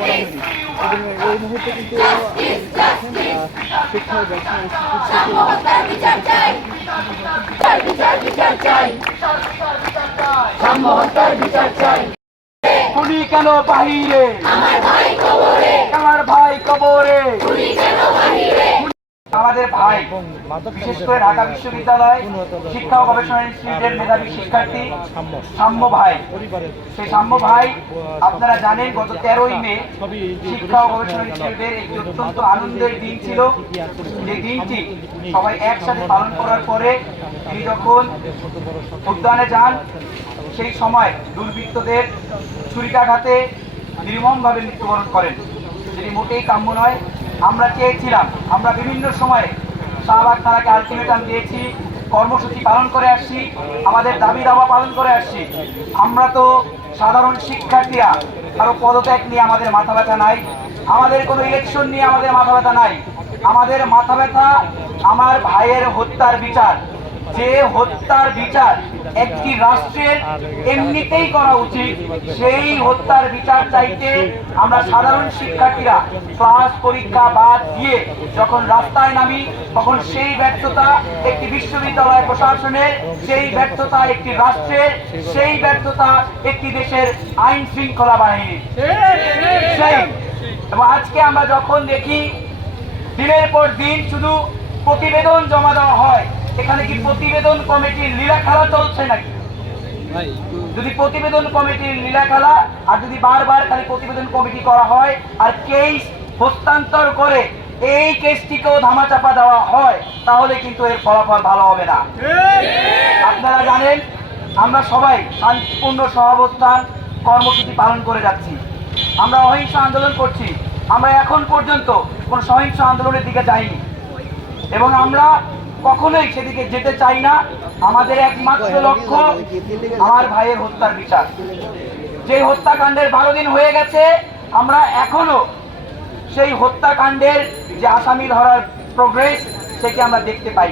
হয়নি এবং এই মুহূর্তে কিন্তু শিক্ষা খুনি কেন বাহিরে? আমার ভাই কবরে। আমাদের ভাই বিশেষ করে ঢাকা বিশ্ববিদ্যালয় শিক্ষা ও গবেষণা ইনস্টিটিউটের মেধাবী শিক্ষার্থী সাম্য ভাই। সেই সাম্য ভাই আপনারা জানেন গত তেরোই মে শিক্ষা ও গবেষণা ইনস্টিটিউটের একটি অত্যন্ত আনন্দের দিন ছিল। যে দিনটি সবাই একসাথে পালন করার পরে তিনি যখন উদ্যানে যান সেই সময় দুর্বৃত্তদের ছুরিকাঘাতে নির্মমভাবে মৃত্যুবরণ করেন। যেটি মোটেই কাম্য নয় আমরা চেয়েছিলাম, আমরা বিভিন্ন সময়ে শাহবাগ থানাকে আলটিমেটাম দিয়েছি, কর্মসূচি পালন করে আসছি, আমাদের দাবি দাবা পালন করে আসছি। আমরা তো সাধারণ শিক্ষার্থীরা, কারও পদত্যাগ নিয়ে আমাদের মাথা ব্যথা নাই, আমাদের কোনো ইলেকশন নিয়ে আমাদের মাথা ব্যথা নাই। আমাদের মাথা ব্যথা আমার ভাইয়ের হত্যার বিচার। যে হত্যার বিচার একটি রাষ্ট্রের এমনিতেই করা উচিত, সেই হত্যার বিচার চাইতে আমরা সাধারণ শিক্ষার্থীরা ক্লাস পরীক্ষা, বাদ দিয়ে যখন রাস্তায় নামি, তখন সেই ব্যর্থতা একটি বিশ্ববিদ্যালয় প্রশাসনের, সেই ব্যর্থতা একটি রাষ্ট্রের, সেই ব্যর্থতা একটি দেশের আইন শৃঙ্খলা বাহিনীর। সেই। এবং আজকে আমরা যখন দেখি, দিনের পর দিন শুধু প্রতিবেদন জমা দেওয়া হয় এখানে কি প্রতিবেদন কমিটির লীলা খেলা চলছে নাকি? যদি প্রতিবেদন কমিটির লীলা খেলা আর যদি বারবার খালি প্রতিবেদন কমিটি করা হয় আর কেস হস্তান্তর করে এই কেসটিকেও ধামাচাপা দেওয়া হয় তাহলে কিন্তু এর ফলাফল ভালো হবে না। আপনারা জানেন আমরা সবাই শান্তিপূর্ণ সহাবস্থান কর্মসূচি পালন করে যাচ্ছি। আমরা অহিংস আন্দোলন করছি। আমরা এখন পর্যন্ত কোনো সহিংস আন্দোলনের দিকে যাইনি। এবং আমরা কখনোই সেদিকে যেতে চাই না। আমাদের একমাত্র লক্ষ্য আমার ভাইয়ের হত্যার বিচার। যে হত্যাকাণ্ডের বারো দিন হয়ে গেছে, আমরা এখনও সেই হত্যাকাণ্ডের যে আসামি ধরার প্রোগ্রেস সেটি আমরা দেখতে পাই